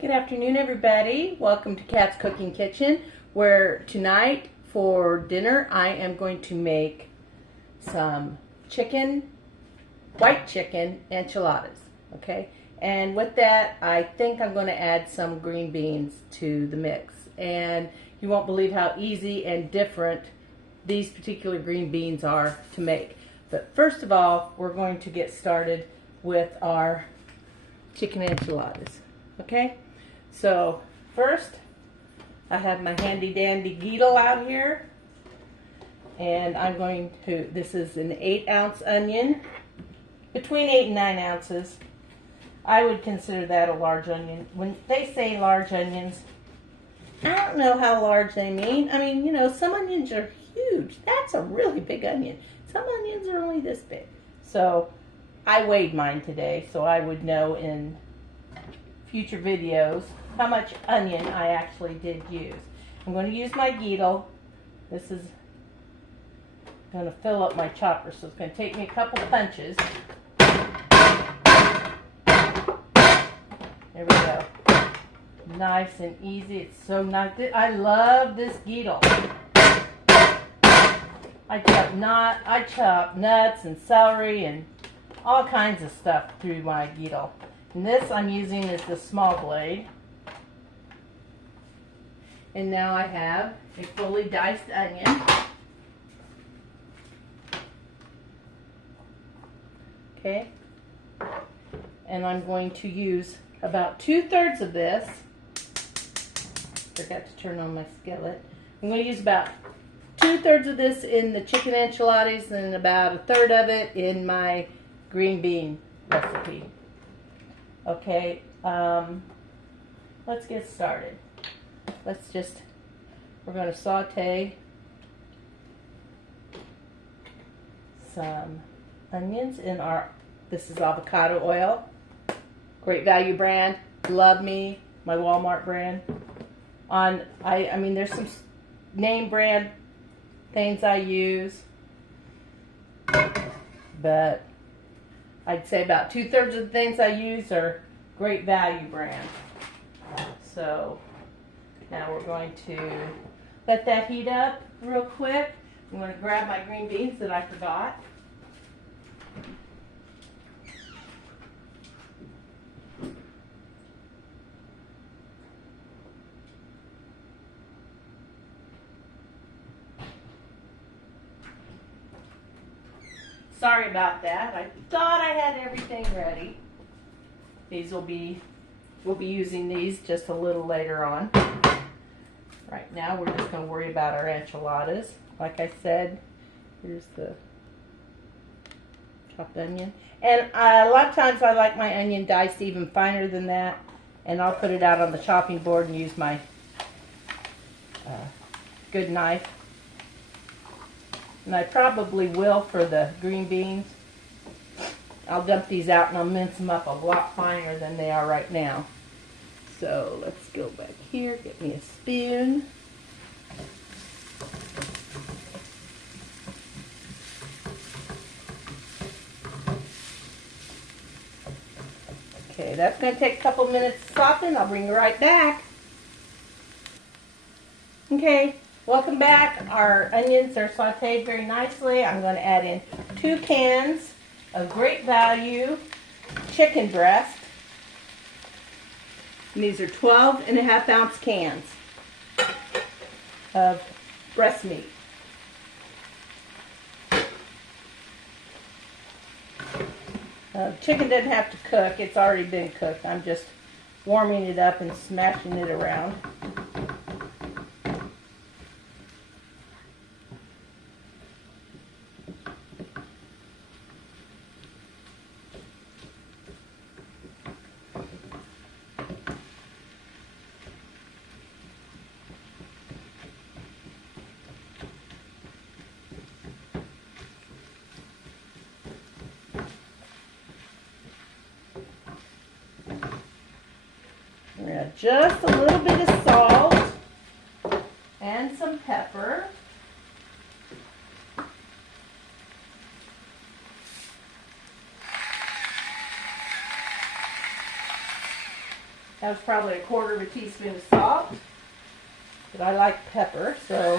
Good afternoon, everybody. Welcome to Kat's Cooking Kitchen, where tonight for dinner I am going to make some white chicken enchiladas. Okay, and with that, I think I'm going to add some green beans to the mix. And you won't believe how easy and different these particular green beans are to make. But first of all, we're going to get started with our chicken enchiladas. Okay, so first I have my handy dandy Gyro out here, and I'm going to, this is an 8-ounce onion, between 8 and 9 ounces. I would consider that a large onion. When they say large onions, I don't know how large they mean. I mean, you know, some onions are huge. That's a really big onion. Some onions are only this big. So I weighed mine today, so I would know in future videos how much onion I actually did use. I'm going to use my Gyro. This is going to fill up my chopper, so it's going to take me a couple punches. There we go. Nice and easy. It's so nice. I love this Gyro. I chop nuts and celery and all kinds of stuff through my Gyro. And this I'm using is the small blade. And now I have a fully diced onion. Okay. And I'm going to use about 2/3 of this. Forgot to turn on my skillet. I'm going to use about 2/3 of this in the chicken enchiladas and about 1/3 of it in my green bean recipe. Okay, let's get started. We're going to saute some onions in this is avocado oil. Great Value brand. Love me, my Walmart brand. I mean, there's some name brand things I use, but I'd say about 2/3 of the things I use are Great Value brand. So now we're going to let that heat up real quick. I'm going to grab my green beans that I forgot. Sorry about that. I thought I had everything ready. We'll be using these just a little later on. Right now we're just going to worry about our enchiladas. Like I said, here's the chopped onion. And a lot of times I like my onion diced even finer than that. And I'll put it out on the chopping board and use my good knife. And I probably will for the green beans. I'll dump these out and I'll mince them up a lot finer than they are right now. So let's go back here, get me a spoon. Okay, that's going to take a couple minutes to soften. I'll bring you right back. Okay. Welcome back. Our onions are sauteed very nicely. I'm going to add in 2 cans of Great Value chicken breast. And these are 12.5-ounce cans of breast meat. Chicken doesn't have to cook. It's already been cooked. I'm just warming it up and smashing it around. Just a little bit of salt and some pepper. That was probably 1/4 teaspoon of salt. But I like pepper, so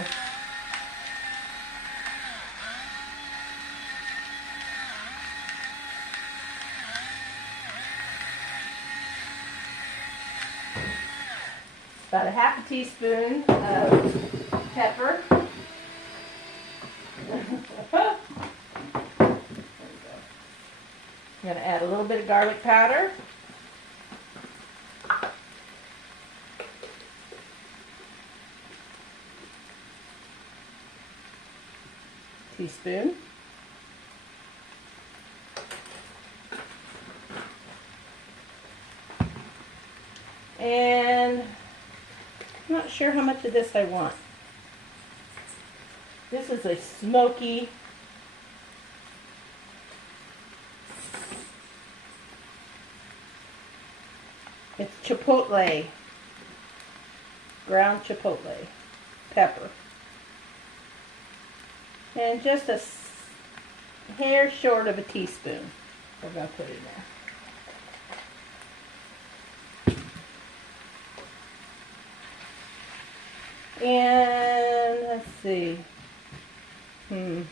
about 1/2 teaspoon of pepper. I'm going to add a little bit of garlic powder. Teaspoon. And I'm not sure how much of this I want. This is a smoky, it's chipotle, ground chipotle pepper. And just a hair short of a teaspoon. We're going to put in there. And let's see. I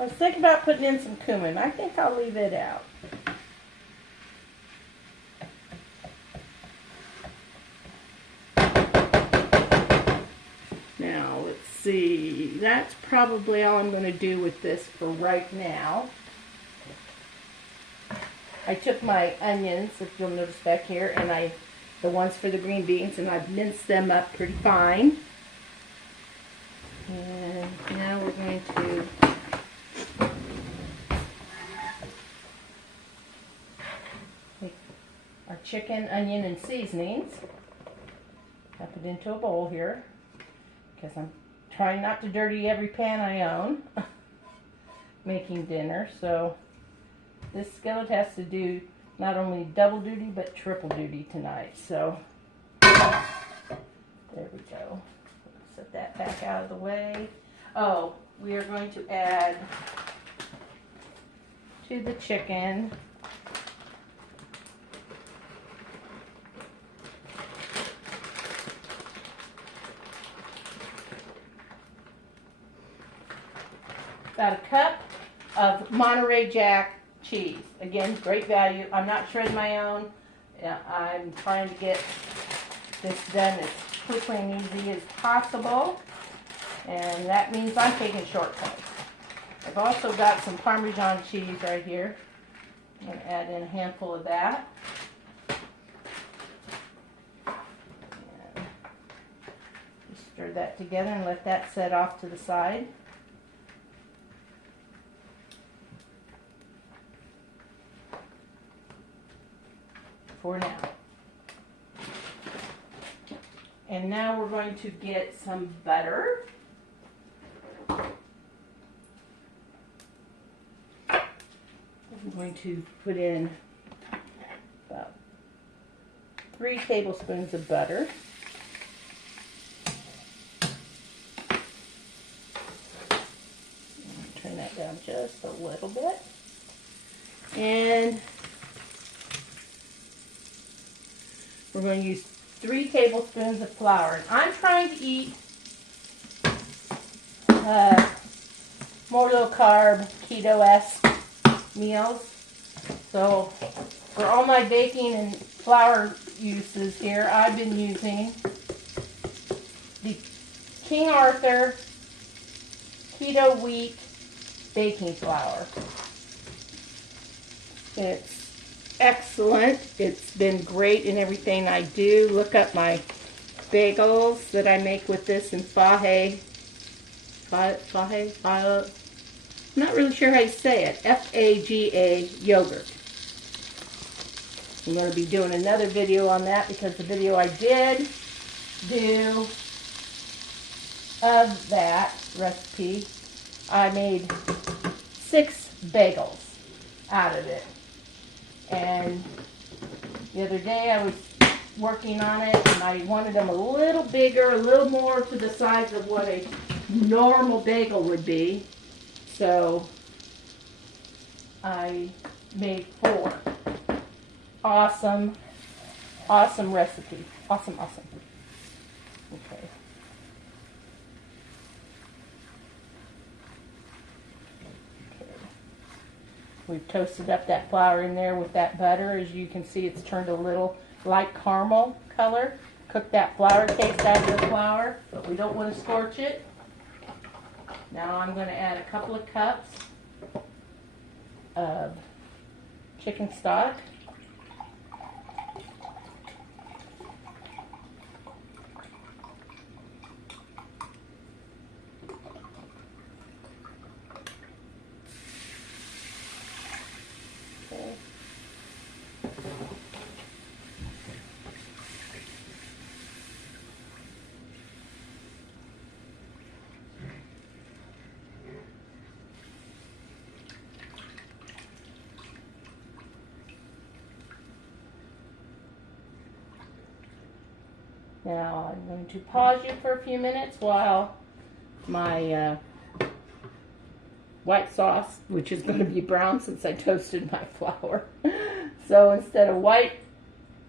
was thinking about putting in some cumin. I think I'll leave it out. Now, let's see. That's probably all I'm going to do with this for right now. I took my onions, if you'll notice back here, and the ones for the green beans, and I've minced them up pretty fine. And now we're going to take our chicken, onion, and seasonings. Dump it into a bowl here, because I'm trying not to dirty every pan I own making dinner. So this skillet has to do not only double duty, but triple duty tonight. So, there we go. Set that back out of the way. Oh, we are going to add to the chicken about a cup of Monterey cheese. Again, great value. I'm not shredding my own. I'm trying to get this done as quickly and easy as possible. And that means I'm taking shortcuts. I've also got some Parmesan cheese right here. I'm going to add in a handful of that. And just stir that together and let that set off to the side. For now. And now we're going to get some butter. I'm going to put in about 3 tablespoons of butter. Turn that down just a little bit. And we're going to use 3 tablespoons of flour. And I'm trying to eat more low carb, keto-esque meals. So for all my baking and flour uses here, I've been using the King Arthur keto wheat baking flour. It's excellent. It's been great in everything I do. Look up my bagels that I make with this in Sautee. I'm not really sure how you say it. F-A-G-A yogurt. I'm going to be doing another video on that because the video I did do of that recipe, I made 6 bagels out of it. And the other day I was working on it and I wanted them a little bigger, a little more to the size of what a normal bagel would be. So I made 4. Awesome, awesome recipe. Awesome, awesome. Okay. We've toasted up that flour in there with that butter. As you can see, it's turned a little light caramel color. Cook that flour taste out of the flour, but we don't want to scorch it. Now I'm going to add a couple of cups of chicken stock. Okay. Now I'm going to pause you for a few minutes while my white sauce, which is going to be brown since I toasted my flour. So instead of white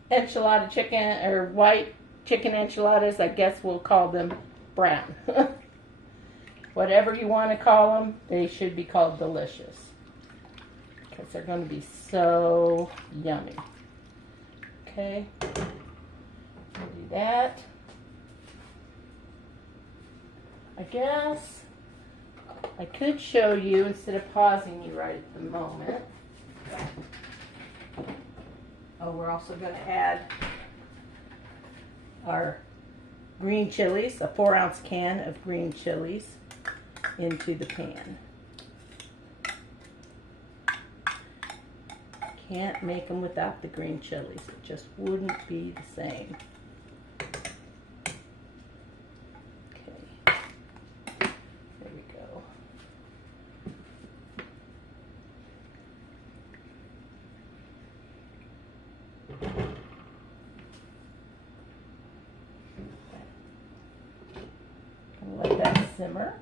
enchilada chicken or white chicken enchiladas, I guess we'll call them brown. Whatever you want to call them, they should be called delicious because they're going to be so yummy. Okay. Do that. I guess I could show you instead of pausing you right at the moment. Oh, we're also going to add our green chilies, a 4-ounce can of green chilies into the pan. Can't make them without the green chilies. It just wouldn't be the same. Let that simmer.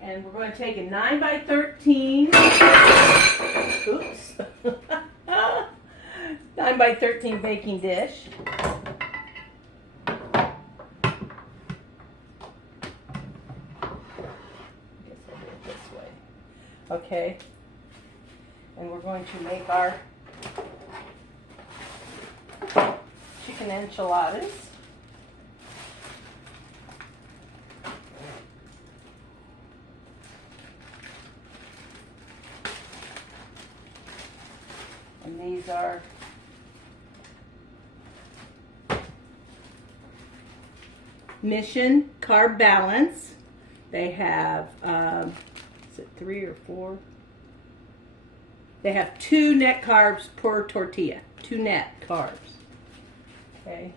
And we're going to take a 9 by 13, oops, 9 by 13 baking dish. I guess I'll do it this way. Okay. And we're going to make our chicken enchiladas. And these are Mission Carb Balance. They have, is it 3 or 4? They have 2 net carbs per tortilla. 2 net carbs. Okay.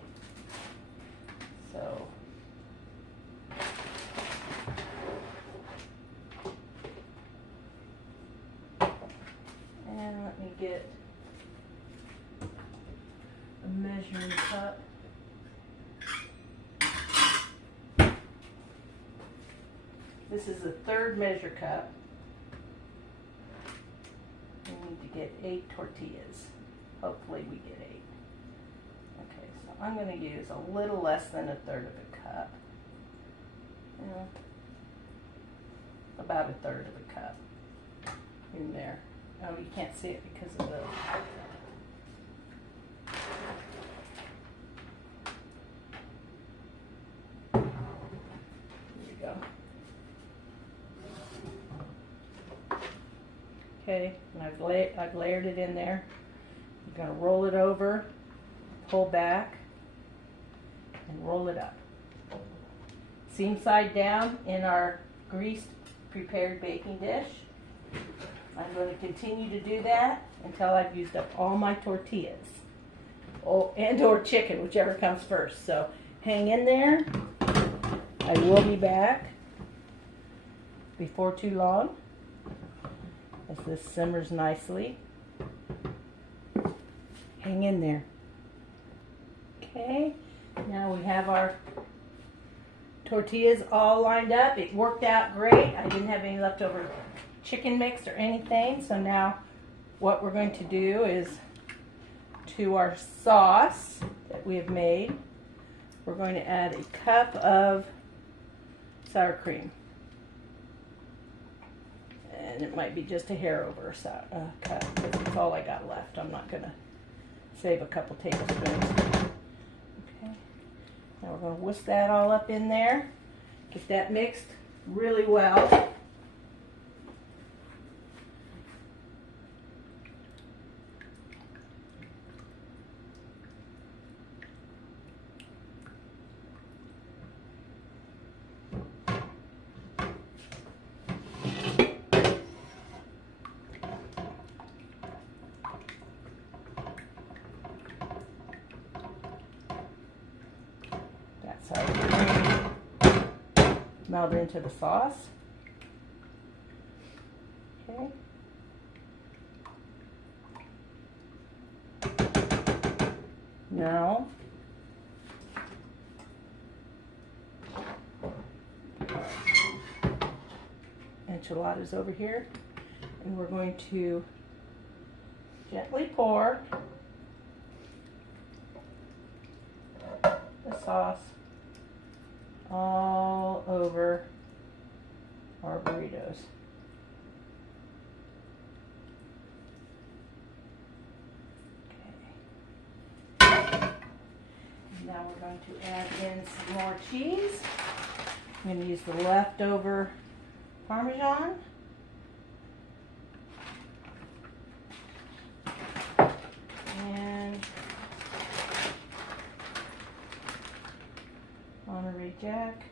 So and let me get a measuring cup. This is the 3rd measure cup. We need to get 8 tortillas. Hopefully we get 8. Okay, so I'm going to use a little less than 1/3 of a cup. About 1/3 of a cup in there. Oh, you can't see it because of the... Here we go. Okay, and I've layered it in there. I'm going to roll it over, pull back, and roll it up. Seam side down in our greased prepared baking dish. I'm going to continue to do that until I've used up all my tortillas. And or chicken, whichever comes first. So hang in there. I will be back before too long as this simmers nicely. Hang in there. Okay, Now we have our tortillas all lined up. It worked out great. I didn't have any leftover chicken mix or anything. So now what we're going to do is, to our sauce that we have made, we're going to add a cup of sour cream. And it might be just a hair over a cup, because that's all I got left. I'm not going to save a couple tablespoons. Okay. Now we're going to whisk that all up in there. Get that mixed really well. Melt it into the sauce. Okay. Now, enchiladas over here, and we're going to gently pour the sauce all over our burritos. Okay. Now we're going to add in some more cheese. I'm going to use the leftover Parmesan. And Monterey Jack.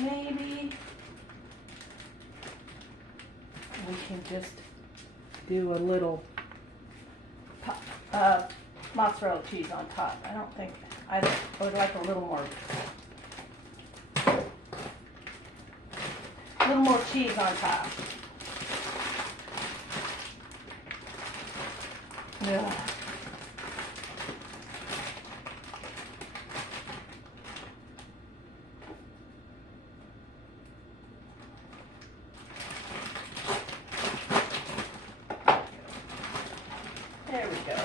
Maybe we can just do a little mozzarella cheese on top. I don't think, I would like a little more cheese on top. Yeah. There we go.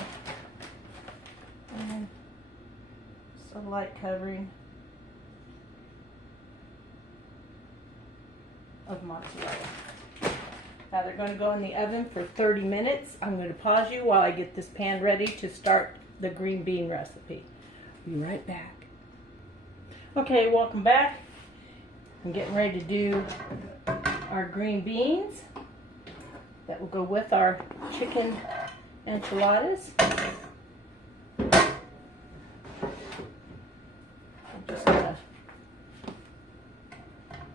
And just a light covering of mozzarella. Now they're going to go in the oven for 30 minutes. I'm going to pause you while I get this pan ready to start the green bean recipe. Be right back. Okay, welcome back. I'm getting ready to do our green beans that will go with our chicken enchiladas. I'm just gonna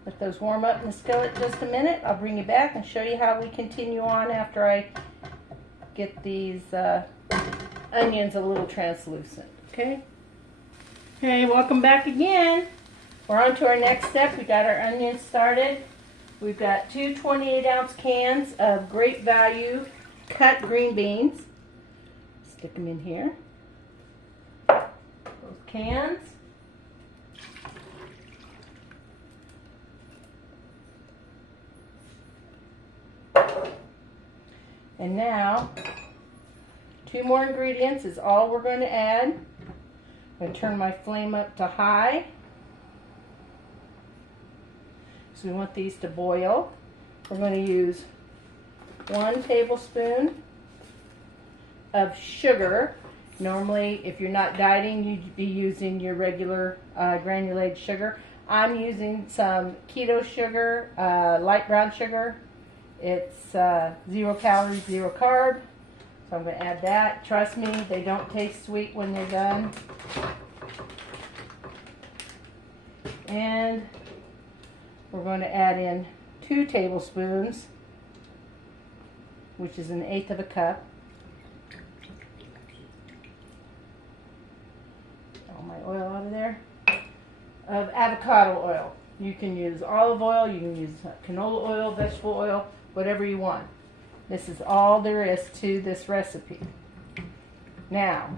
let those warm up in the skillet just a minute. I'll bring you back and show you how we continue on after I get these onions a little translucent. Okay? Hey, welcome back again. We're on to our next step. We got our onions started. We've got two 28-ounce cans of great value cut green beans. Stick them in here. Those cans. And now, two more ingredients is all we're going to add. I'm going to turn my flame up to high. So we want these to boil. We're going to use 1 tablespoon of sugar. Normally, if you're not dieting, you'd be using your regular granulated sugar. I'm using some keto sugar, light brown sugar. It's 0 calories, 0 carb. So I'm going to add that. Trust me, they don't taste sweet when they're done. And we're going to add in 2 tablespoons, which is 1/8 of a cup. All my oil out of there. Of avocado oil. You can use olive oil, you can use canola oil, vegetable oil, whatever you want. This is all there is to this recipe. Now,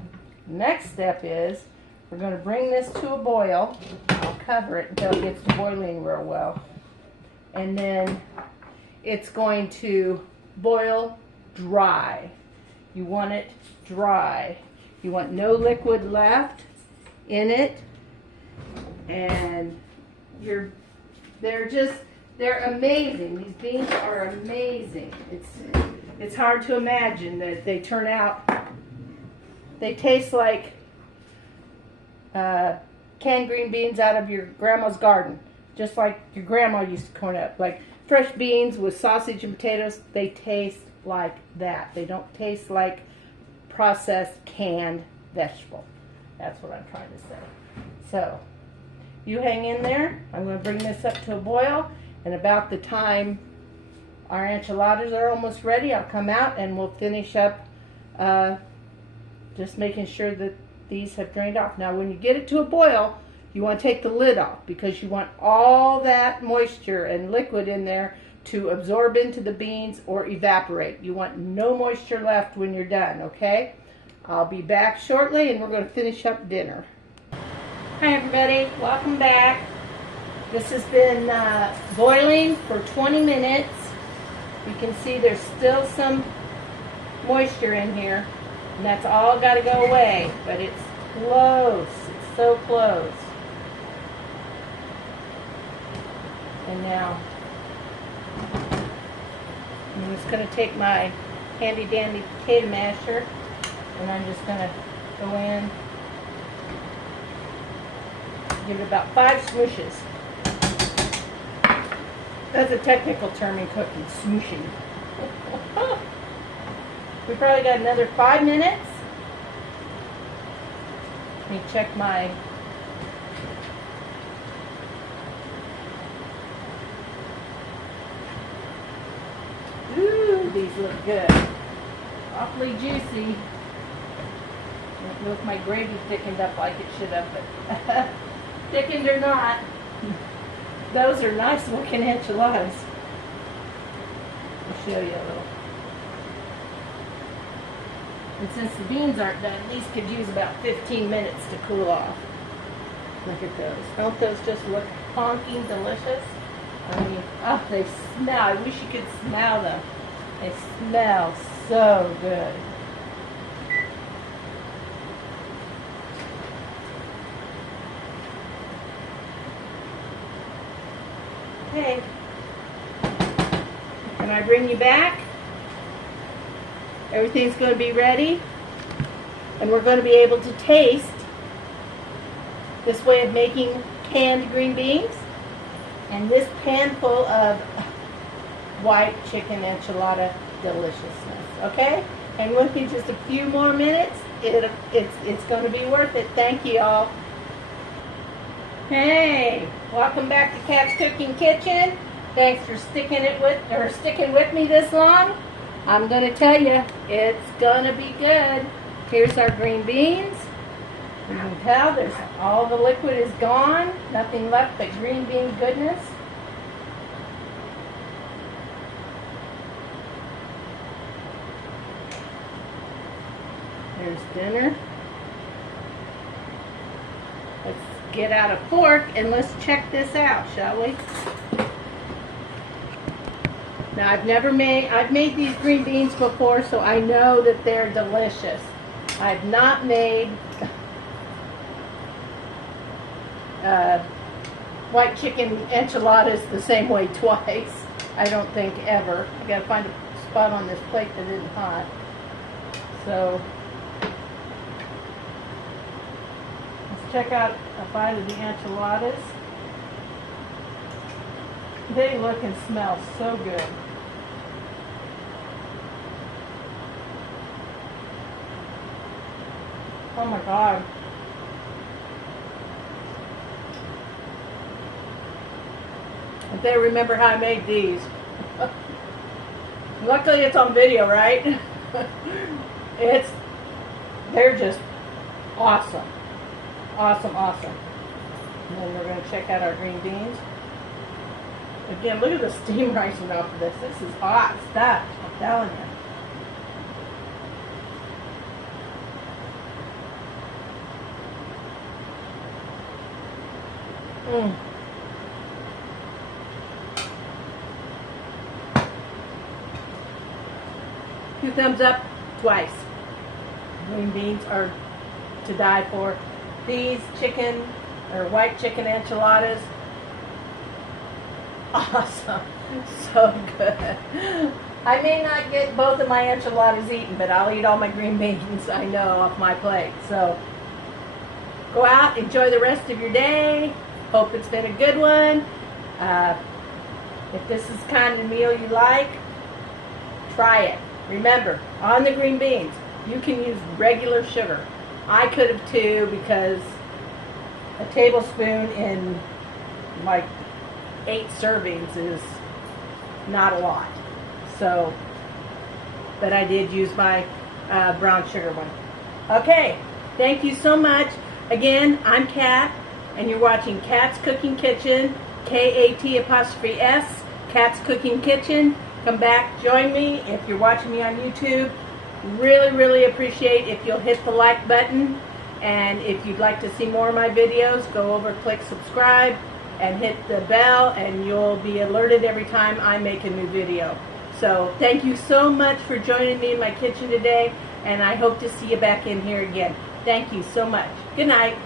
next step is we're going to bring this to a boil. I'll cover it until it gets to boiling real well. And then it's going to boil dry. You want it dry. You want no liquid left in it. And they're amazing. These beans are amazing. It's hard to imagine that they turn out. They taste like canned green beans out of your grandma's garden, just like your grandma used to corn up. Like fresh beans with sausage and potatoes, they taste like that. They don't taste like processed canned vegetable. That's what I'm trying to say. So you hang in there. I'm going to bring this up to a boil, and about the time our enchiladas are almost ready, I'll come out and we'll finish up just making sure that these have drained off. Now when you get it to a boil, you want to take the lid off because you want all that moisture and liquid in there to absorb into the beans or evaporate. You want no moisture left when you're done, okay? I'll be back shortly and we're going to finish up dinner. Hi everybody, welcome back. This has been boiling for 20 minutes. You can see there's still some moisture in here, and that's all got to go away, but it's close. It's so close. And now I'm just going to take my handy dandy potato masher, and I'm just going to go in. Give it about 5 swooshes. That's a technical term in cooking, smooshing. We probably got another 5 minutes. Let me check my ooh, these look good. Awfully juicy. I don't know if my gravy thickened up like it should have, but thickened or not, those are nice looking enchiladas. I'll show you a little. And since the beans aren't done, these could use about 15 minutes to cool off. Look at those. Don't those just look honking delicious? I mean, oh, they smell. I wish you could smell them. They smell so good. Okay, when I bring you back, everything's going to be ready, and we're going to be able to taste this way of making canned green beans and this pan full of white chicken enchilada deliciousness. Okay, and with you just a few more minutes, it's going to be worth it. Thank you all. Hey, welcome back to Kat's Cooking Kitchen. Thanks for sticking with me this long. I'm going to tell you, it's going to be good. Here's our green beans. You can tell there's all the liquid is gone. Nothing left but green bean goodness. There's dinner. Let's get out a fork and let's check this out, shall we? Now I've made these green beans before, so I know that they're delicious. I've not made white chicken enchiladas the same way twice. I don't think ever. I gotta find a spot on this plate that isn't hot. So check out a bite of the enchiladas. They look and smell so good. Oh my God. I better remember how I made these. Luckily it's on video, right? They're just awesome. Awesome, awesome. And then we're going to check out our green beans. Again, look at the steam rising off of this. This is hot stuff, I'm telling you. Two thumbs up, twice. Green beans are to die for. These chicken or white chicken enchiladas, awesome, so good. I may not get both of my enchiladas eaten, but I'll eat all my green beans, I know, off my plate. So go out, enjoy the rest of your day. Hope it's been a good one. If this is the kind of meal you like, try it. Remember, on the green beans, you can use regular sugar. I could have too, because a tablespoon in like 8 servings is not a lot. So, but I did use my brown sugar one. Okay, thank you so much. Again, I'm Kat, and you're watching Kat's Cooking Kitchen, K-A-T'_S, Kat's Cooking Kitchen. Come back, join me if you're watching me on YouTube. Really, really appreciate if you'll hit the like button. And if you'd like to see more of my videos, go over, click subscribe, and hit the bell, and you'll be alerted every time I make a new video. So thank you so much for joining me in my kitchen today, and I hope to see you back in here again. Thank you so much. Good night.